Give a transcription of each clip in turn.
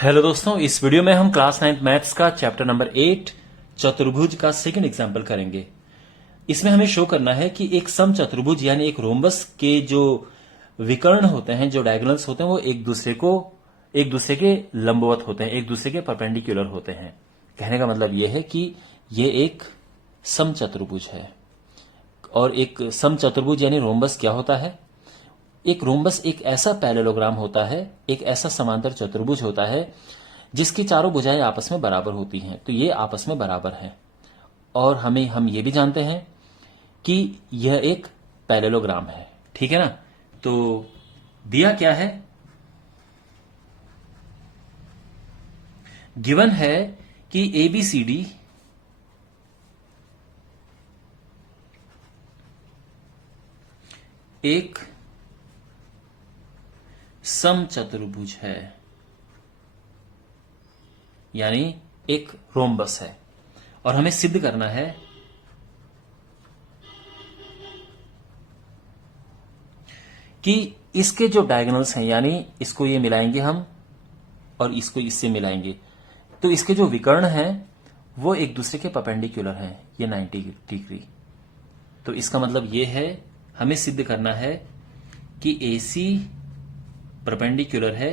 Hello दोस्तों, इस video में हम क्लास 9 मैथ्स का चैप्टर नंबर 8 चतुर्भुज का सेकंड एग्जाम्पल करेंगे। इसमें हमें शो करना है कि एक सम चतुर्भुज यानी एक रोम्बस के जो विकर्ण होते हैं, जो डायगोनल्स होते हैं, वो एक दूसरे के लंबवत होते हैं, एक दूसरे के परपेंडिकुलर होते हैं। कहने का मतलब यह है कि यह एक सम चतुर्भुज है। और एक सम चतुर्भुज यानी रोम्बस क्या होता है? एक रोम्बस एक ऐसा पैरेललोग्राम होता है, एक ऐसा समांतर चतुर्भुज होता है जिसकी चारों भुजाएं आपस में बराबर होती हैं। तो ये आपस में बराबर है। और हम ये भी जानते हैं कि यह एक पैरेललोग्राम है। ठीक है ना? तो दिया क्या है? गिवन है कि ABCD एक सम चतुर्भुज है, यानी एक रोम्बस है। और हमें सिद्ध करना है कि इसके जो डायगोनल्स हैं, यानी इसको ये मिलाएंगे हम और इसको इससे मिलाएंगे, तो इसके जो विकर्ण हैं वो एक दूसरे के परपेंडिकुलर हैं, ये 90 डिग्री। तो इसका मतलब ये है, हमें सिद्ध करना है कि AC परपेंडिकुलर है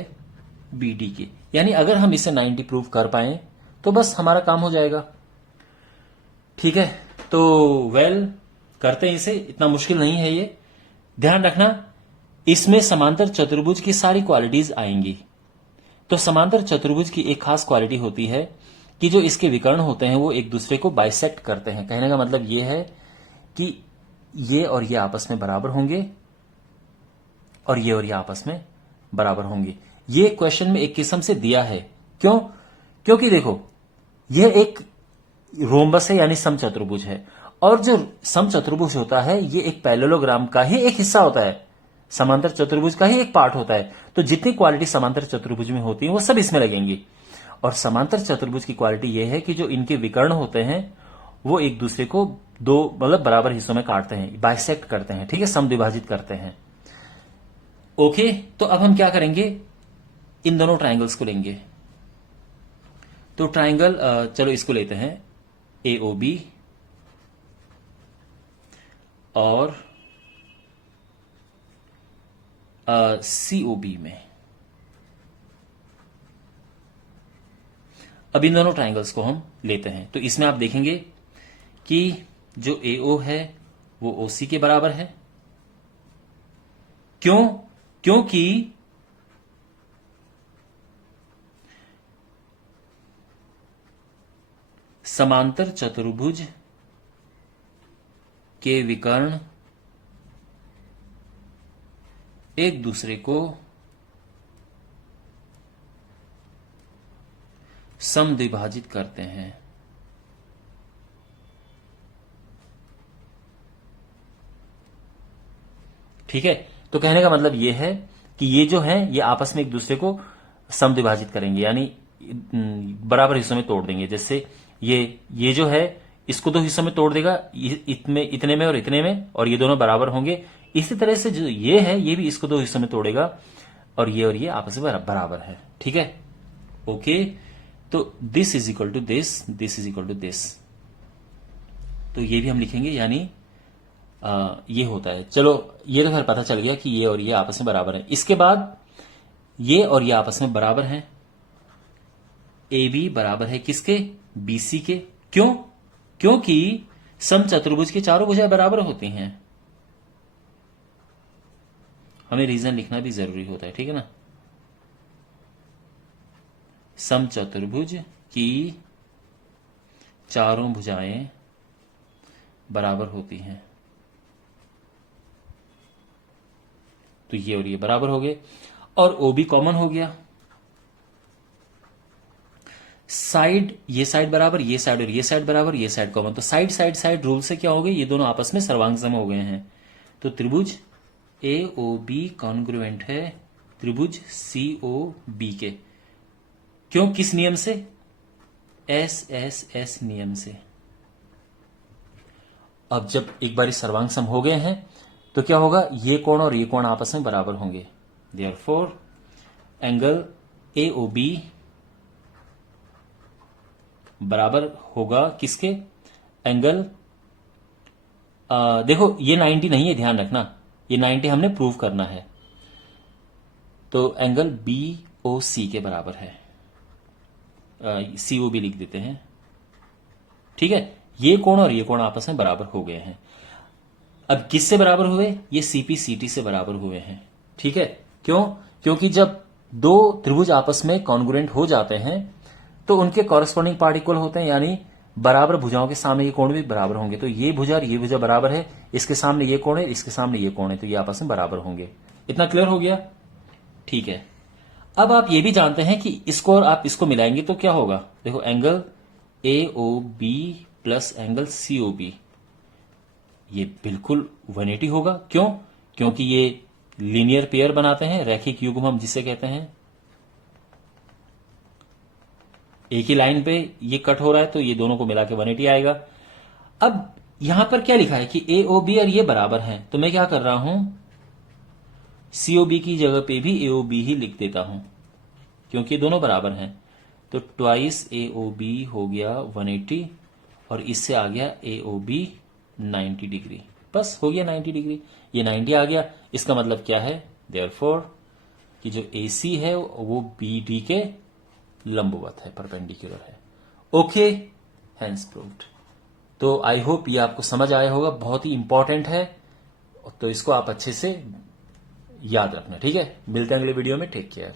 BD के। यानी अगर हम इसे 90 प्रूव कर पाए तो बस हमारा काम हो जाएगा। ठीक है, तो करते हैं इसे। इतना मुश्किल नहीं है ये। ध्यान रखना, इसमें समांतर चतुर्भुज की सारी क्वालिटीज आएंगी। तो समांतर चतुर्भुज की एक खास क्वालिटी होती है कि जो इसके विकर्ण होते हैं वो एक दूसरे को बाइसेक्ट करते हैं। कहने का मतलब ये है कि ये और ये आपस में बराबर होंगे और ये आपस में बराबर होंगे। ये क्वेश्चन में एक किस्म से दिया है। क्यों? क्योंकि देखो, यह एक रोम्बस है यानी समचतुर्भुज है, और जो समचतुर्भुज होता है ये एक पैरेललोग्राम का ही एक हिस्सा होता है, समांतर चतुर्भुज का ही एक पार्ट होता है। तो जितनी क्वालिटी समांतर चतुर्भुज में होती है वो सब इसमें लगेंगी। और समांतर चतुर्भुज की क्वालिटी यह है कि जो इनके विकर्ण होते हैं वो एक दूसरे को दो बराबर हिस्सों में काटते हैं, बाइसेक्ट करते हैं। ठीक है, समद्विभाजित करते हैं। ओके, तो अब हम क्या करेंगे, इन दोनों ट्राइंगल्स को लेंगे। तो ट्राइंगल, चलो इसको लेते हैं AOB और COB में। अब इन दोनों ट्राइंगल्स को हम लेते हैं। तो इसमें आप देखेंगे कि जो AO है वो OC के बराबर है। क्यों? क्योंकि समांतर चतुर्भुज के विकर्ण एक दूसरे को समद्विभाजित करते हैं। ठीक है, तो कहने का मतलब यह है कि ये जो है ये आपस में एक दूसरे को समद्विभाजित करेंगे, यानी बराबर हिस्सों में तोड़ देंगे। जैसे ये जो है इसको दो हिस्सों में तोड़ देगा, इतने में और इतने में, और ये दोनों बराबर होंगे। इसी तरह से जो ये है ये भी इसको दो हिस्सों में तोड़ेगा, और ये आपस में बराबर है। ठीक है, ओके। तो this is equal to this, this is equal to this. तो ये भी हम लिखेंगे, यानी ये होता है। चलो, ये तो फिर पता चल गया कि ये और ये आपस में बराबर है। इसके बाद ये और ये आपस में बराबर हैं। AB बराबर है किसके? BC के। क्यों? क्योंकि समचतुर्भुज की चारों भुजाएं बराबर होती हैं। हमें रीजन लिखना भी जरूरी होता है, ठीक है ना? समचतुर्भुज की चारों भुजाएं बराबर होती हैं। तो ये और ये बराबर हो गए, और OB कॉमन हो गया। साइड, ये साइड बराबर, ये साइड और ये साइड बराबर, ये साइड कॉमन। तो साइड साइड साइड रूल से क्या हो गए, ये दोनों आपस में सर्वांगसम हो गए हैं। तो त्रिभुज AOB कॉन्ग्रुएंट है त्रिभुज COB के। क्यों? किस नियम से? SSS नियम से। अब जब एक बार सर्वांग सम हो गए हैं तो क्या होगा, ये कोण और ये कोण आपस में बराबर होंगे। देयरफॉर एंगल AOB बराबर होगा किसके? एंगल देखो ये 90 नहीं है, ध्यान रखना, ये 90 हमने प्रूव करना है, तो एंगल BOC के बराबर है। COB लिख देते हैं, ठीक है। ये कोण और ये कोण आपस में बराबर हो गए हैं। अब किससे बराबर हुए? ये CPCT से बराबर हुए हैं, ठीक है। क्यों? क्योंकि जब दो त्रिभुज आपस में कॉन्ग्रुएंट हो जाते हैं तो उनके कॉरेस्पॉन्डिंग पार्ट इक्वल होते हैं, यानी बराबर भुजाओं के सामने ये कोण भी बराबर होंगे। तो ये भुजा और ये भुजा बराबर है, इसके सामने ये कोण है, इसके सामने ये कोण है, तो ये आपस में बराबर होंगे। इतना क्लियर हो गया? ठीक है। अब आप ये भी जानते हैं कि इसको और आप इसको मिलाएंगे तो क्या होगा? देखो angle AOB plus angle COB, ये बिल्कुल 180 होगा। क्यों? क्योंकि ये लीनियर पेयर बनाते हैं, रैखिक युग्म हम जिसे कहते हैं। एक ही लाइन पे ये कट हो रहा है तो ये दोनों को मिला के 180 आएगा। अब यहां पर क्या लिखा है कि AOB और ये बराबर हैं, तो मैं क्या कर रहा हूं, COB की जगह पे भी AOB ही लिख देता हूं, क्योंकि ये दोनों बराबर हैं। तो ट्वाइस AOB हो गया 180 और इससे आ गया AOB 90 डिग्री, बस हो गया 90 डिग्री। ये 90 आ गया, इसका मतलब क्या है? देयरफॉर कि जो AC है वो BD के लंबवत है, परपेंडिकुलर है। Okay, hence proved. तो आई होप ये आपको समझ आया होगा, बहुत ही इंपॉर्टेंट है, तो इसको आप अच्छे से याद रखना, ठीक है। मिलते हैं अगले वीडियो में, टेक केयर।